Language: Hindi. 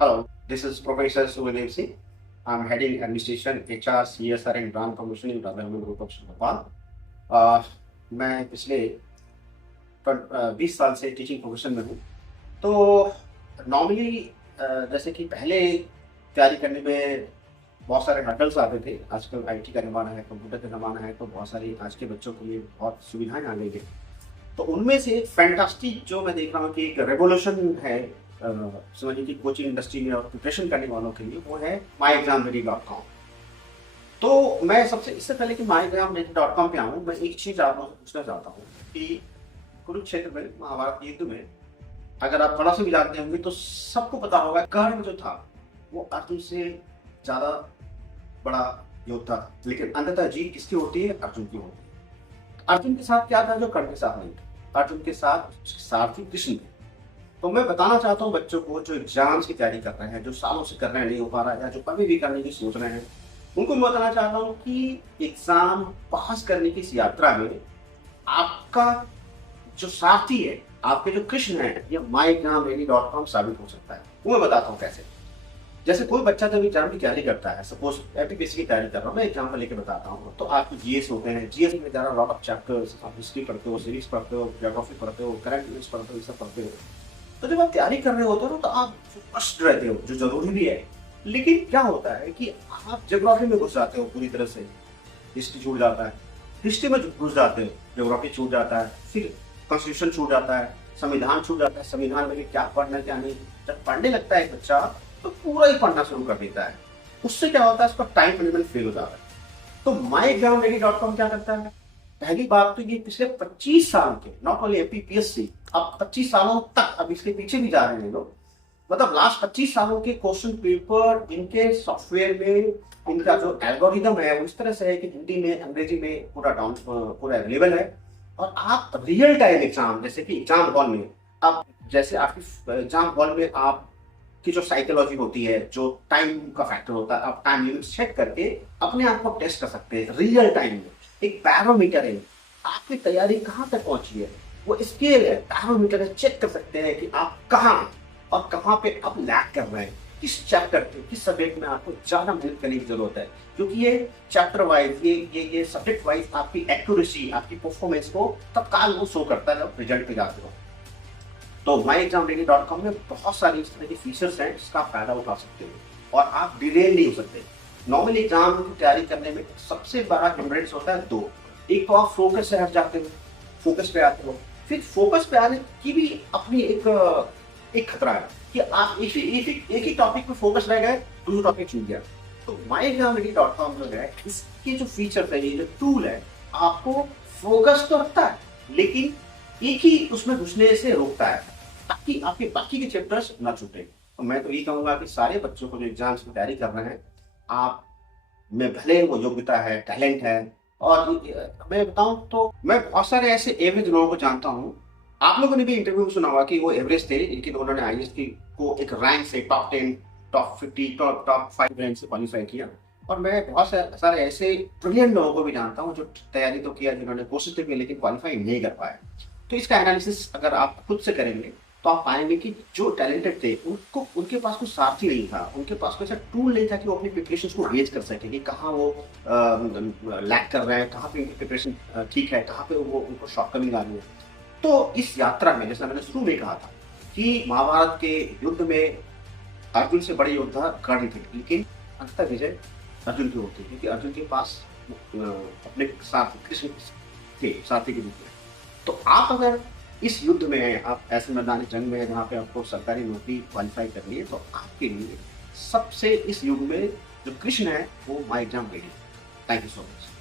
Hello, this is Professor Suhadev Singh. I'm heading Administration, HR, CSR and Brand Promotion in Radha Group of Bhopal. मैं पिछले 20 साल से टीचिंग प्रोफेशन में हूँ। तो नॉर्मली जैसे कि पहले तैयारी करने में बहुत सारे हर्डल्स आते थे। आजकल आईटी का ज़माना है, कंप्यूटर का ज़माना है, तो बहुत सारी आज के बच्चों के लिए बहुत सुविधाएं आ गई हैं। तो उनमें से एक फैंटास्टिक जो मैं देख रहा हूँ कि एक रेवोल्यूशन है समझिए कि कोचिंग इंडस्ट्री में और प्रिपरेशन करने वालों के लिए, वो है myexamready.com। तो मैं सबसे इससे पहले कि myexamready.com पे आऊँ, मैं एक चीज़ आप लोगों से पूछना चाहता हूँ कि कुरुक्षेत्र में महाभारत युद्ध में अगर आप थोड़ा सा भी जानते होंगे तो सबको पता होगा कर्ण जो था वो अर्जुन से ज़्यादा बड़ा योद्धा था, लेकिन अंततः जीत किसकी होती है? अर्जुन की होती है। अर्जुन के साथ क्या था जो कर्ण के साथ नहीं था? अर्जुन के साथ सारथी कृष्ण थे। तो मैं बताना चाहता हूँ बच्चों को जो एग्जाम्स की तैयारी कर रहे हैं, जो सालों से कर रहे हैं, नहीं हो पा रहा है, या जो कभी भी करने की सोच रहे हैं, उनको मैं बताना चाहता हूँ कि एग्जाम पास करने की इस यात्रा में आपका जो साथी है, आपके जो कृष्ण है, ये myexamready.com साबित हो सकता है। वो मैं बताता हूँ कैसे। जैसे कोई बच्चा जब एग्जाम की तैयारी करता है, सपोज एपीपीएससी की तैयारी कर रहा हूँ, मैं एग्जाम्पल लेके बताता हूँ, तो आपको जीएस होते हैं, जीएस में ज़्यादा लॉट ऑफ चैप्टर्स, आप हिस्ट्री पढ़ते हो, सीरीज पढ़ते हो, ज्योग्राफी पढ़ते हो, करंट इवेंट्स पढ़ते हो, ये सब पढ़ते हो। तो जब आप तैयारी कर रहे होते हो तो आप फर्स्ट रहते हो, जो जरूरी भी है। लेकिन क्या होता है कि आप ज्योग्राफी में घुस जाते हो पूरी तरह से, हिस्ट्री छूट जाता है, हिस्ट्री में घुस जाते हो, ज्योग्राफी छूट जाता है, फिर कॉन्स्टिट्यूशन छूट जाता है, संविधान छूट जाता है, संविधान में क्या पढ़ना क्या नहीं। जब पढ़ने लगता है बच्चा तो पूरा ही पढ़ना शुरू कर देता है। उससे क्या होता है, उसका टाइम मैनेजमेंट फेल हो जाता है। तो myexamready.com क्या करता है? पहली बात तो ये पिछले 25 साल के, नॉट ओनली एपीपीएससी, अब 25 सालों तक, अब इसके पीछे भी जा रहे हैं लोग, मतलब लास्ट 25 सालों के क्वेश्चन पेपर इनके सॉफ्टवेयर में, इनका जो एल्गोरिदम है वो इस तरह से है कि हिंदी में, अंग्रेजी में पूरा अवेलेबल है। और आप रियल टाइम एग्जाम, जैसे कि एग्जाम हॉल में, अब जैसे आपकी एग्जाम हॉल में आप की जो साइकोलॉजी होती है, जो टाइम का फैक्टर होता है, आप टाइम लिमिट सेट करके अपने आप को टेस्ट कर सकते हैं रियल टाइम में। एक पैरामीटर है, आपकी तैयारी कहाँ तक पहुंची है, वो स्केल है, पैरामीटर है, चेक कर सकते हैं कि आप कहाँ और कहाँ पे आप लैग कर रहे हैं, किस चैप्टर के, किस सब्जेक्ट में आपको ज्यादा मेहनत करने की जरूरत है। क्योंकि ये चैप्टर वाइज, ये सब्जेक्ट वाइज आपकी एक्यूरेसी, आपकी परफॉर्मेंस को तत्काल वो शो करता है जब रिजल्ट पे जाते हो। तो myexamready.com में बहुत सारी इस तरह की फीचर्स हैं जिसका आप फायदा उठा सकते हो और आप डिटेल नहीं हो सकते। नॉर्मली एग्जाम की तैयारी करने में सबसे बड़ा हिंड्रेंस होता है दो। एक तो आप फोकस से हट जाते हो, फोकस पे आते हो, फिर फोकस पे आने की भी अपनी एक खतरा है कि आप एक ही टॉपिक पे फोकस रह गए, दूसरा टॉपिक छूट गया। तो myexamready.com जो है, इसके जो फीचर है, ये जो टूल है, आपको फोकस तो रखता है लेकिन एक ही उसमें घुसने से रोकता है, ताकि आपके बाकी के चैप्टर्स ना छूटे। तो मैं तो ये कहूंगा कि सारे बच्चों को जो एग्जाम्स की तैयारी कर रहे हैं, आप में भले वो योग्यता है, टैलेंट है, और मैं बताऊं तो मैं बहुत सारे ऐसे एवरेज लोगों को जानता हूं, आप लोगों ने भी इंटरव्यू में सुना होगा कि वो एवरेज थे, लेकिन उन्होंने आईएएस की को एक रैंक से टॉप 10, टॉप 50, टॉप 5 रैंक से क्वालिफाई किया। और मैं बहुत सारे ऐसे ब्रिलियंट लोगों को भी जानता हूँ जो तैयारी तो किया, जिन्होंने कोशिश तो की लेकिन क्वालिफाई नहीं कर पाए। तो इसका एनालिसिस अगर आप खुद से करेंगे तो आप पाएंगे कि जो टैलेंटेड थे उनके पास कोई साथी नहीं था, उनके पास कोई ऐसा टूल नहीं था कि वो अपनी प्रिपरेशन को गेज कर सके कि कहाँ वो लैक कर रहे हैं, कहाँ पे उनकी प्रिपरेशन ठीक है, कहाँ पे वो उनको शॉर्टकमिंग आ रही है। तो इस यात्रा में, जैसा मैंने शुरू में कहा था कि महाभारत के युद्ध में अर्जुन से बड़े योद्धा कर्ण थे, लेकिन अंततः विजय अर्जुन की होती है, क्योंकि अर्जुन के पास अपने साथ कृष्ण थे, साथी के रूप में। तो आप अगर इस युद्ध में हैं, आप ऐसे मैदान जंग में हैं जहाँ पे आपको सरकारी नौकरी क्वालिफाई करनी है, तो आपके लिए सबसे इस युग में जो कृष्ण है वो myexamready। Thank you so much.